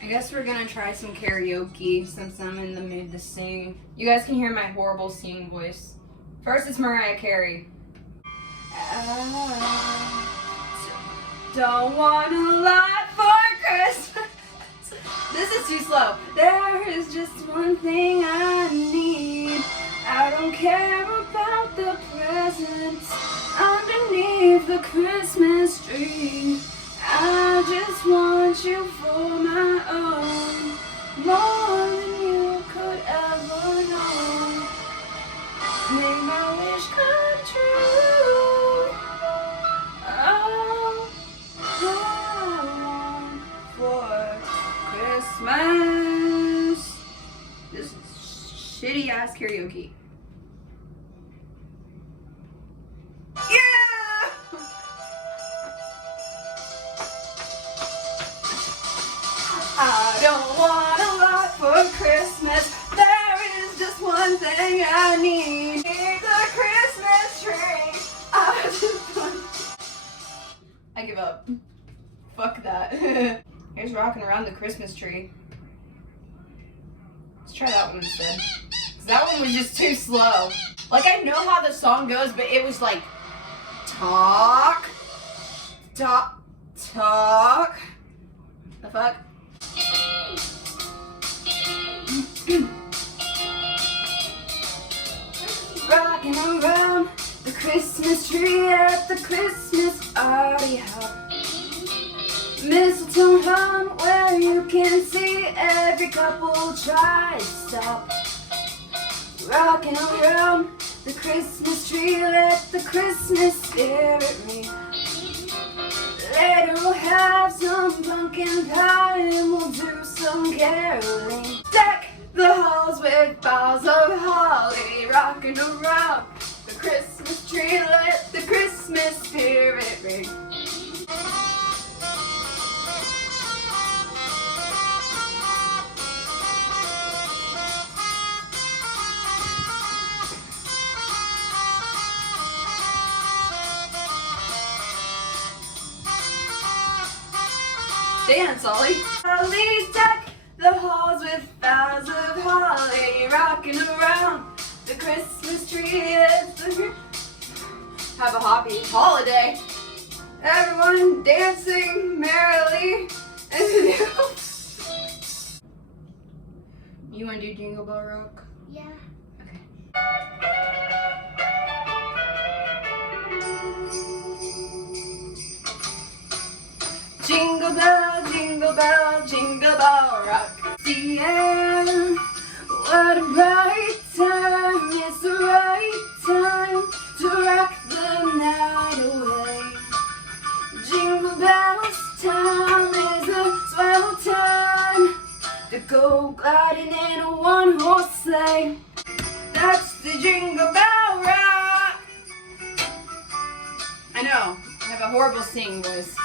I guess we're gonna try some karaoke since I'm in the mood to sing. You guys can hear my horrible singing voice. First, it's Mariah Carey. I don't want a lot for Christmas. This is too slow. There is just one thing I need. I don't care about the presents underneath the Christmas tree. I just want you for my own, more than you could ever know. Make my wish come true. Oh, what I want for Christmas. This is shitty ass karaoke. I don't want a lot for Christmas. There is just one thing I need. The Christmas tree. I just want... I give up. Fuck that. Here's rocking around the Christmas tree. Let's try that one instead. 'Cause that one was just too slow. Like, I know how the song goes, but it was like talk. The fuck? Rocking around the Christmas tree at the Christmas party hop. Mistletoe hung where you can see every couple try to stop. Rocking around the Christmas tree, let the Christmas spirit ring. Later we'll have some pumpkin pie and we'll do some caroling. Deck the halls with boughs of holly, rocking around the Christmas tree, let the Christmas spirit ring. Dance, Ollie. Holly, deck the halls with boughs of holly, rocking around the Christmas tree. Have a happy holiday. Everyone dancing merrily. You want to do Jingle Bell Rock? Yeah. Okay. Jingle bell, jingle bell, jingle bell rock. The air, what a bright time. It's the right time to rock the night away. Jingle bells time is a swell time to go gliding in a one-horse sleigh. That's the Jingle Bell Rock. I know, I have a horrible singing voice.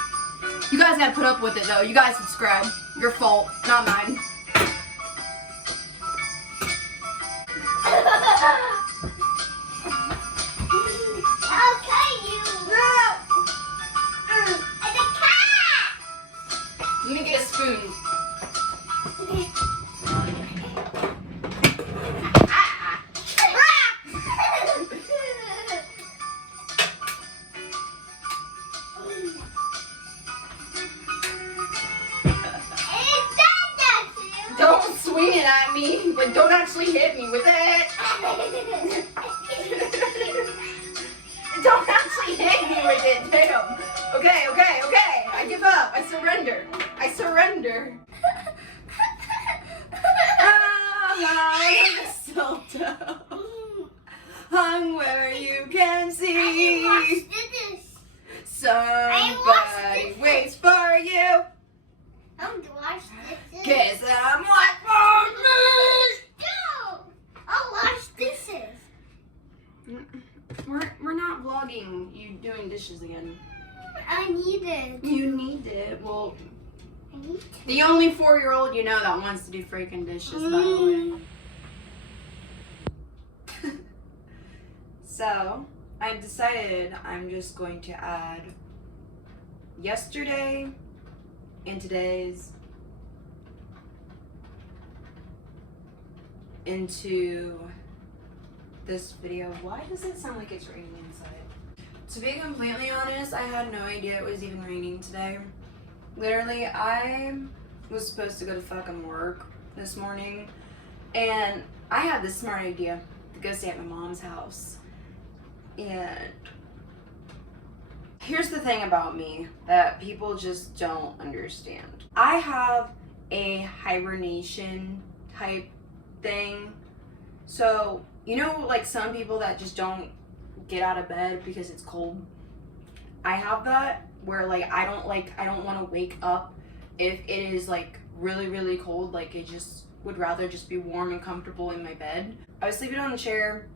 You guys gotta put up with it though. You guys subscribe. Your fault, not mine. I'll cut you. No! And a cat. Let me get a spoon. Don't swing it at me, but don't actually hit me with it. Don't actually hit me with it, damn. Okay. I give up. I surrender. Mistletoe hung where you can see. Somebody waits for you. I'm wash dishes. Guess I'm what for me. No, I'll wash dishes. We're not vlogging you doing dishes again. I need it. You need it. Well, I need it. the only 4-year-old you know that wants to do freaking dishes, by the way. So, I've decided I'm just going to add yesterday and today's into this video. Why does it sound like it's raining inside? To be completely honest, I had no idea it was even raining today. Literally, I was supposed to go to fucking work this morning, and I had this smart idea to go stay at my mom's house. And here's the thing about me that people just don't understand. I have a hibernation type thing. So, you know, like some people that just don't get out of bed because it's cold. I have that where like I don't want to wake up if it is like really, really cold. Like it just would rather just be warm and comfortable in my bed. I was sleeping on the chair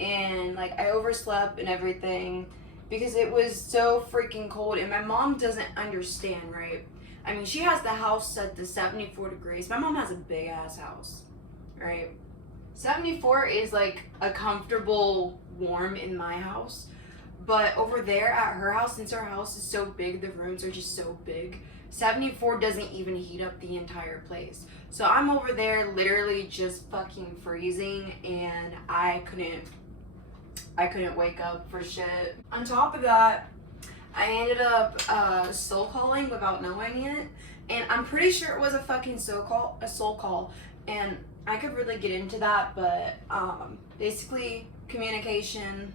and like I overslept and everything because it was so freaking cold, and my mom doesn't understand, right? I mean, she has the house set to 74 degrees. My mom has a big ass house, right? 74 is like a comfortable warm in my house, but over there at her house, since our house is so big, the rooms are just so big, 74 doesn't even heat up the entire place. So I'm over there literally just fucking freezing, and I couldn't wake up for shit. On top of that, I ended up soul calling without knowing it, and I'm pretty sure it was a fucking soul call, and I could really get into that, but basically communication,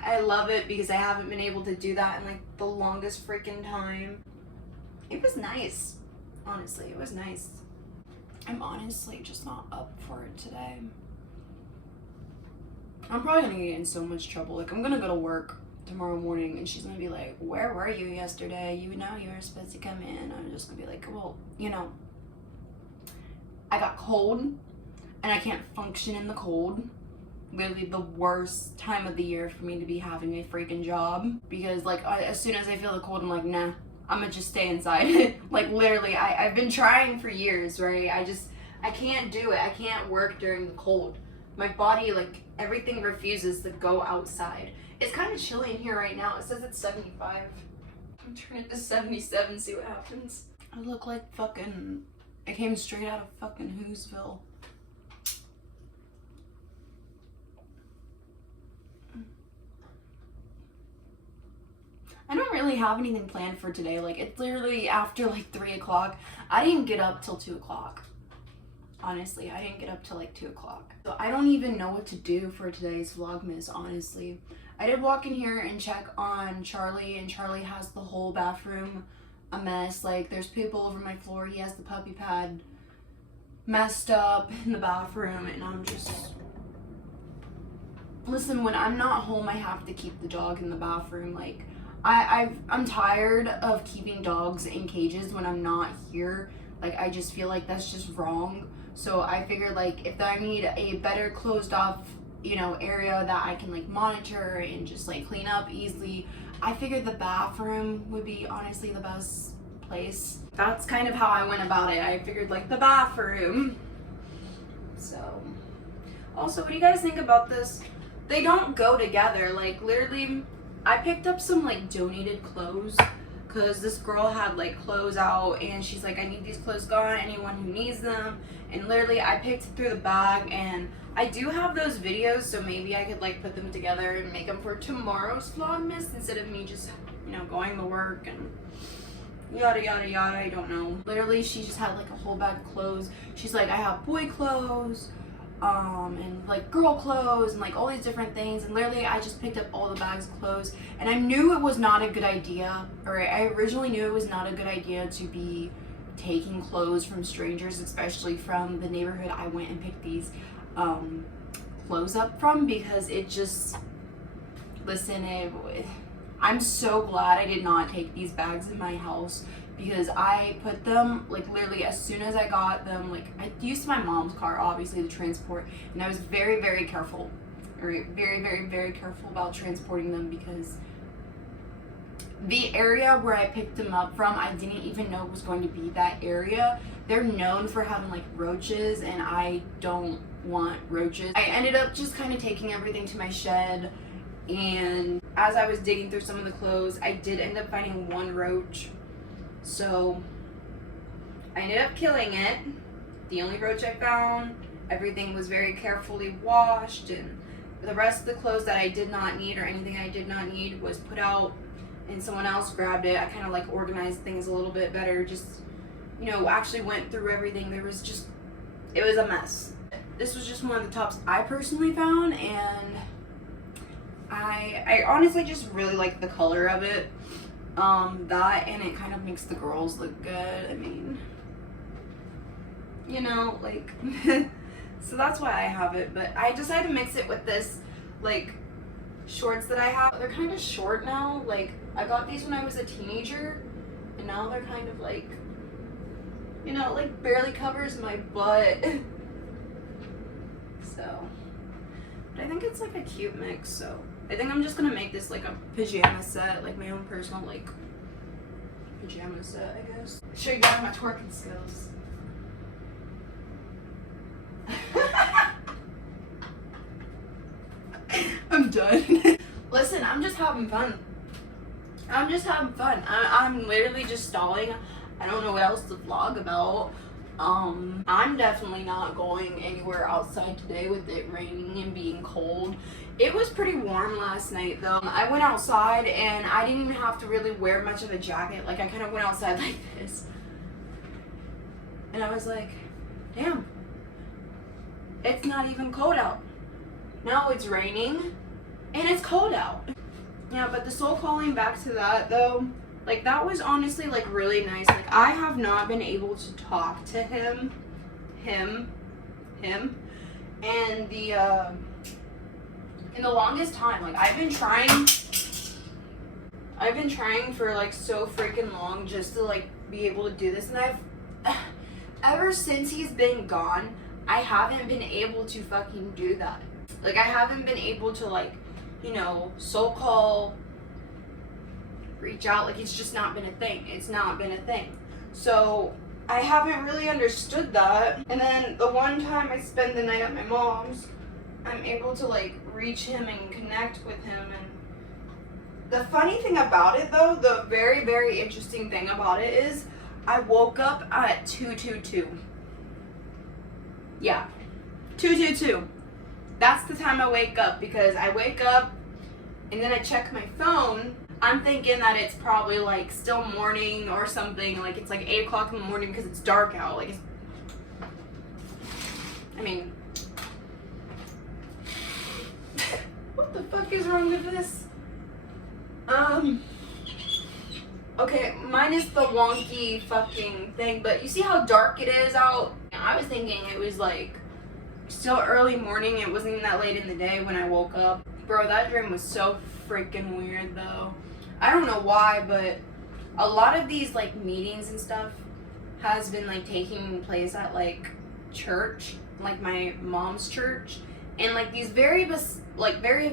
I love it because I haven't been able to do that in like the longest freaking time. It was nice, honestly, it was nice. I'm honestly just not up for it today. I'm probably gonna get in so much trouble. Like, I'm gonna go to work tomorrow morning and she's gonna be like, where were you yesterday? You know you were supposed to come in. I'm just gonna be like, well, you know, I got cold and I can't function in the cold. Literally the worst time of the year for me to be having a freaking job, because like as soon as I feel the cold, I'm like, nah, I'm gonna just stay inside. Like literally, I've been trying for years, right? I can't do it. I can't work during the cold. My body, like everything refuses to go outside. It's kind of chilly in here right now. It says it's 75. I'm turn it to 77, see what happens. I look like fucking, I came straight out of fucking Whoville. I don't really have anything planned for today. Like, it's literally after like 3 o'clock. I didn't get up till 2 o'clock. Honestly, I didn't get up till like 2 o'clock. So I don't even know what to do for today's Vlogmas, honestly. I did walk in here and check on Charlie, and Charlie has the whole bathroom a mess. Like, there's people over my floor. He has the puppy pad messed up in the bathroom, and I'm just... Listen, when I'm not home, I have to keep the dog in the bathroom. Like, I'm tired of keeping dogs in cages when I'm not here. Like, I just feel like that's just wrong. So I figured, like, if I need a better closed off, you know, area that I can like monitor and just like clean up easily, I figured the bathroom would be honestly the best place. That's kind of how I went about it. I figured like the bathroom. So also, what do you guys think about this? They don't go together. Like, literally, I picked up some like donated clothes because this girl had like clothes out, and she's like, I need these clothes gone, anyone who needs them. And literally I picked through the bag, and I do have those videos, so maybe I could like put them together and make them for tomorrow's Vlogmas instead of me just, you know, going to work and yada yada yada. I don't know. Literally, she just had like a whole bag of clothes. She's like, I have boy clothes, and like girl clothes and like all these different things, and literally I just picked up all the bags of clothes, and I knew it was not a good idea, or I originally knew it was not a good idea to be taking clothes from strangers, especially from the neighborhood I went and picked these clothes up from, because it just, listen, I'm so glad I did not take these bags in my house, because I put them, like, literally as soon as I got them, like, I used my mom's car, obviously, to transport, and I was very, very careful, very, very, very careful about transporting them, because the area where I picked them up from, I didn't even know it was going to be that area. They're known for having, like, roaches, and I don't want roaches. I ended up just kind of taking everything to my shed, and as I was digging through some of the clothes, I did end up finding one roach. So I ended up killing it. the only roach I found. Everything was very carefully washed, and the rest of the clothes that I did not need or anything I did not need was put out and someone else grabbed it. I kind of like organized things a little bit better, just, you know, actually went through everything. There was just, it was a mess. This was just one of the tops I personally found, and I honestly just really like the color of it. That, and it kind of makes the girls look good. I mean, you know, like, so that's why I have it. But I decided to mix it with this, like, shorts that I have. They're kind of short now. Like, I got these when I was a teenager, and now they're kind of like, you know, like barely covers my butt. So, but I think it's like a cute mix, so I think I'm just gonna make this like a pajama set, like my own personal like pajama set, I guess. Show you guys my twerking skills. I'm done. Listen, I'm just having fun. I'm just having fun. I'm literally just stalling. I don't know what else to vlog about. I'm definitely not going anywhere outside today with it raining and being cold. It was pretty warm last night though. I went outside and I didn't even have to really wear much of a jacket. Like, I kind of went outside like this. And I was like, damn, it's not even cold out. Now it's raining and it's cold out. Yeah, but the soul calling, back to that though, like that was honestly like really nice. Like, I have not been able to talk to him, and in the longest time. Like, I've been trying for like so freaking long just to like be able to do this, and ever since he's been gone, I haven't been able to fucking do that. Like, I haven't been able to, like, you know, soul call, reach out. Like, it's just not been a thing. It's not been a thing. So I haven't really understood that. And then the one time I spend the night at my mom's, I'm able to like reach him and connect with him. And the funny thing about it though, the very, very interesting thing about it is I woke up at 2:22. Yeah, 2:22. That's the time I wake up, because I wake up and then I check my phone. I'm thinking that it's probably like still morning or something. Like, it's like 8 o'clock in the morning because it's dark out. Like, I mean, what the fuck is wrong with this? Okay, mine is the wonky fucking thing, but you see how dark it is out? I was thinking it was like still early morning. It wasn't even that late in the day when I woke up. Bro, that dream was so freaking weird though. I don't know why, but a lot of these like meetings and stuff has been like taking place at like church, like my mom's church, and like these very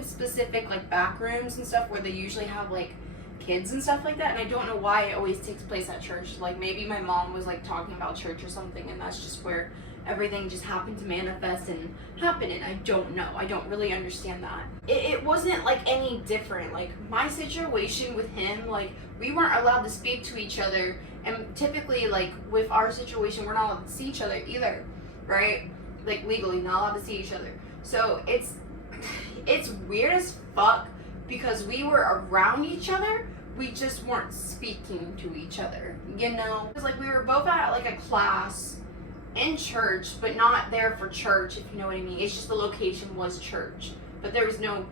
specific like back rooms and stuff where they usually have like kids and stuff like that. And I don't know why it always takes place at church. Like, maybe my mom was like talking about church or something, and that's just where everything just happened to manifest and happen. And I don't know. I don't really understand that. It wasn't like any different. Like, my situation with him, like, we weren't allowed to speak to each other. And typically, like, with our situation, we're not allowed to see each other either, right? Like, legally, not allowed to see each other. So it's weird as fuck, because we were around each other, we just weren't speaking to each other, you know? Because, like, we were both at, like, a class in church, but not there for church, if you know what I mean. It's just the location was church, but there was no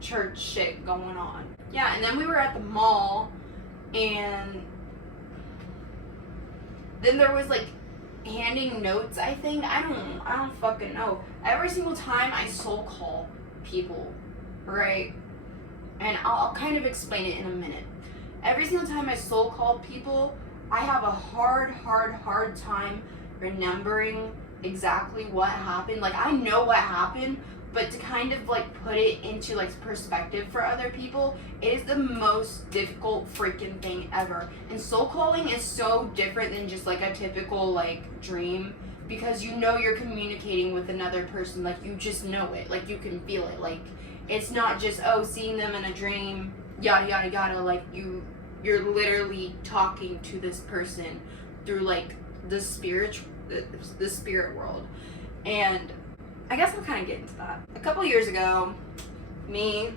church shit going on. Yeah, and then we were at the mall, and then there was, like, handing notes, I think. I don't fucking know. Every single time I soul call people, right? And I'll kind of explain it in a minute. Every single time I soul call people, I have a hard time remembering exactly what happened. Like, I know what happened, but to kind of like put it into like perspective for other people, it is the most difficult freaking thing ever. And soul calling is so different than just like a typical like dream, because you know you're communicating with another person. Like, you just know it, like you can feel it. Like, it's not just, oh, seeing them in a dream, yada yada yada. Like, you're literally talking to this person through like the spirit world. And I guess I'll kind of get into that. A couple years ago, me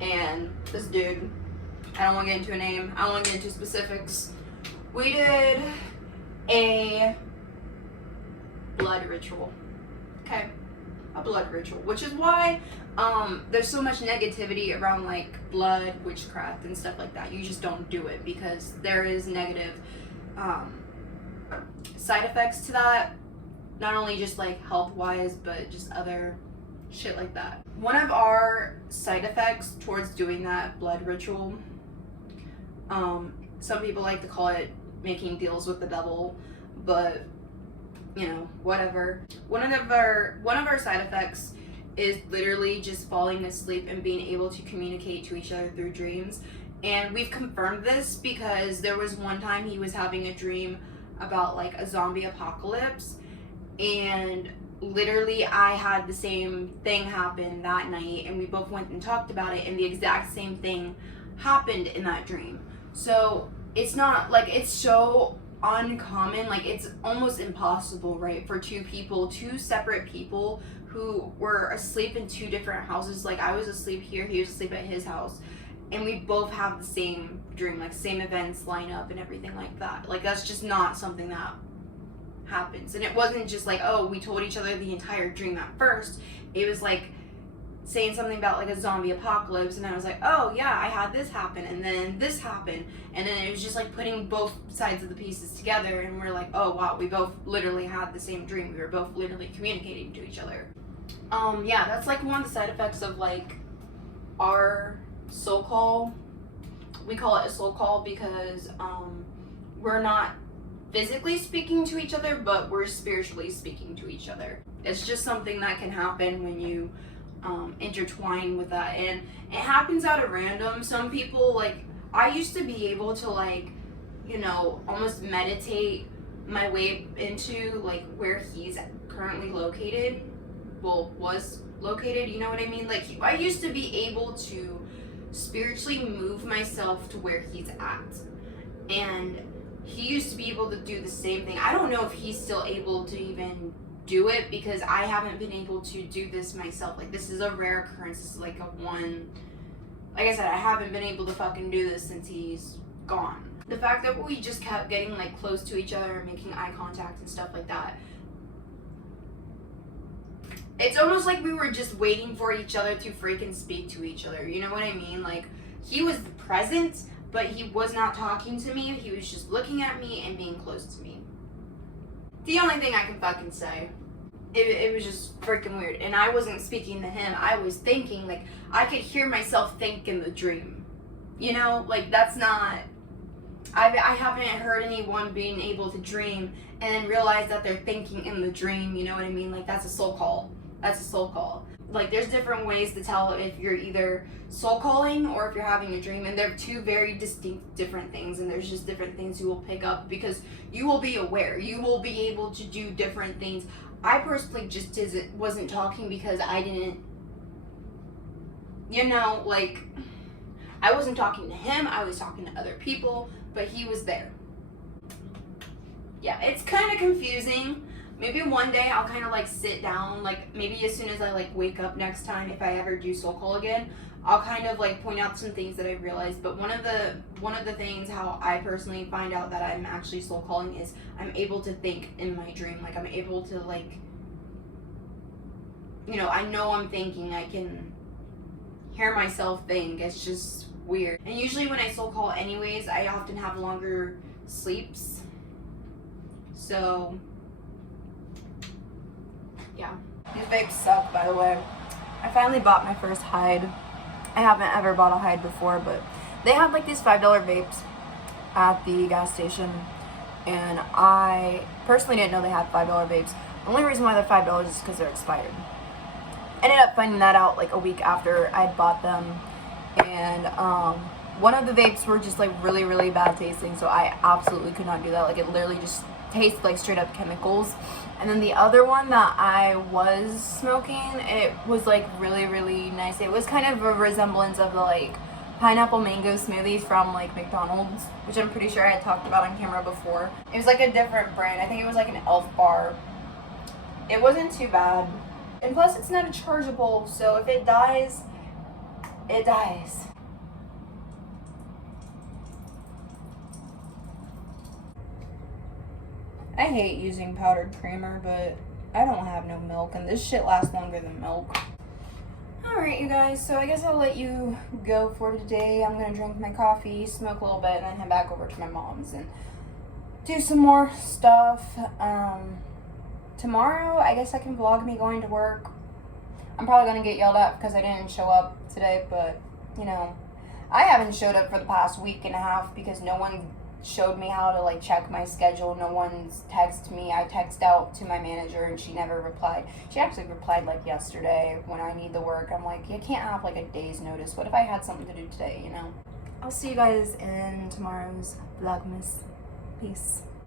and this dude, I don't want to get into a name, I don't want to get into specifics, we did a blood ritual. Okay, a blood ritual, which is why there's so much negativity around like blood, witchcraft, and stuff like that. You just don't do it because there is negative side effects to that. Not only just like health wise, but just other shit like that. One of our side effects towards doing that blood ritual, some people like to call it making deals with the devil, but you know, whatever. One of our side effects is literally just falling asleep and being able to communicate to each other through dreams. And we've confirmed this because there was one time he was having a dream about like a zombie apocalypse, and literally I had the same thing happen that night, and we both went and talked about it, and the exact same thing happened in that dream. So it's not like, it's so uncommon, like it's almost impossible, right, for two separate people who were asleep in two different houses. Like I was asleep here, he was asleep at his house, and we both have the same dream, like same events line up and everything like that. Like that's just not something that happens. And it wasn't just like, oh, we told each other the entire dream at first. It was like saying something about like a zombie apocalypse, and I was like, oh yeah, I had this happen, and then this happened, and then it was just like putting both sides of the pieces together, and we're like, oh wow, we both literally had the same dream. We were both literally communicating to each other. Yeah, that's like one of the side effects of like our soul call. We call it a soul call because we're not physically speaking to each other, but we're spiritually speaking to each other. It's just something that can happen when you intertwine with that, and it happens out of random. Some people, like I used to be able to like, you know, almost meditate my way into like where he's currently located, was located, you know what I mean? Like I used to be able to spiritually move myself to where he's at, and he used to be able to do the same thing. I don't know if he's still able to even do it because I haven't been able to do this myself. Like this is a rare occurrence. This is like a one, like I said, I haven't been able to fucking do this since he's gone. The fact that we just kept getting like close to each other and making eye contact and stuff like that, it's almost like we were just waiting for each other to freaking speak to each other. You know what I mean? Like he was present, but he was not talking to me. He was just looking at me and being close to me. The only thing I can fucking say. It was just freaking weird. And I wasn't speaking to him. I was thinking, like, I could hear myself think in the dream. You know? Like, that's not... I haven't heard anyone being able to dream and then realize that they're thinking in the dream. You know what I mean? Like, that's a soul call. That's a soul call. Like, there's different ways to tell if you're either soul calling or if you're having a dream, and they're two very distinct different things, and there's just different things you will pick up because you will be aware. You will be able to do different things. I personally just wasn't talking because I didn't, you know, like, I wasn't talking to him, I was talking to other people, but he was there. Yeah, it's kind of confusing. Maybe one day I'll kind of like sit down, like maybe as soon as I like wake up next time, if I ever do soul call again, I'll kind of like point out some things that I realized. But one of the things how I personally find out that I'm actually soul calling is I'm able to think in my dream. Like I'm able to like, you know I'm thinking. I can hear myself think. It's just weird. And usually when I soul call anyways, I often have longer sleeps. So yeah. These vapes suck, by the way. I finally bought my first hide. I haven't ever bought a hide before, but they had like these $5 vapes at the gas station, and I personally didn't know they had $5 vapes. The only reason why they're $5 is because they're expired. Ended up finding that out like a week after I'd bought them, and one of the vapes were just like really, really bad tasting, so I absolutely could not do that. Like it literally just tastes like straight up chemicals. And then the other one that I was smoking, it was like really, really nice. It was kind of a resemblance of the like pineapple mango smoothie from like McDonald's, which I'm pretty sure I had talked about on camera before. It was like a different brand. I think it was like an Elf bar. It wasn't too bad. And plus it's not a chargeable, so if it dies, it dies. I hate using powdered creamer, but I don't have no milk, and this shit lasts longer than milk. Alright, you guys, so I guess I'll let you go for today. I'm gonna drink my coffee, smoke a little bit, and then head back over to my mom's and do some more stuff. Tomorrow, I guess I can vlog me going to work. I'm probably gonna get yelled at because I didn't show up today, but, you know, I haven't showed up for the past week and a half because no one showed me how to like check my schedule. No one's texted me. I texted out to my manager and she never replied. She actually replied like yesterday when I need the work. I'm like, you can't have like a day's notice. What if I had something to do today, you know? I'll see you guys in tomorrow's Vlogmas. Peace.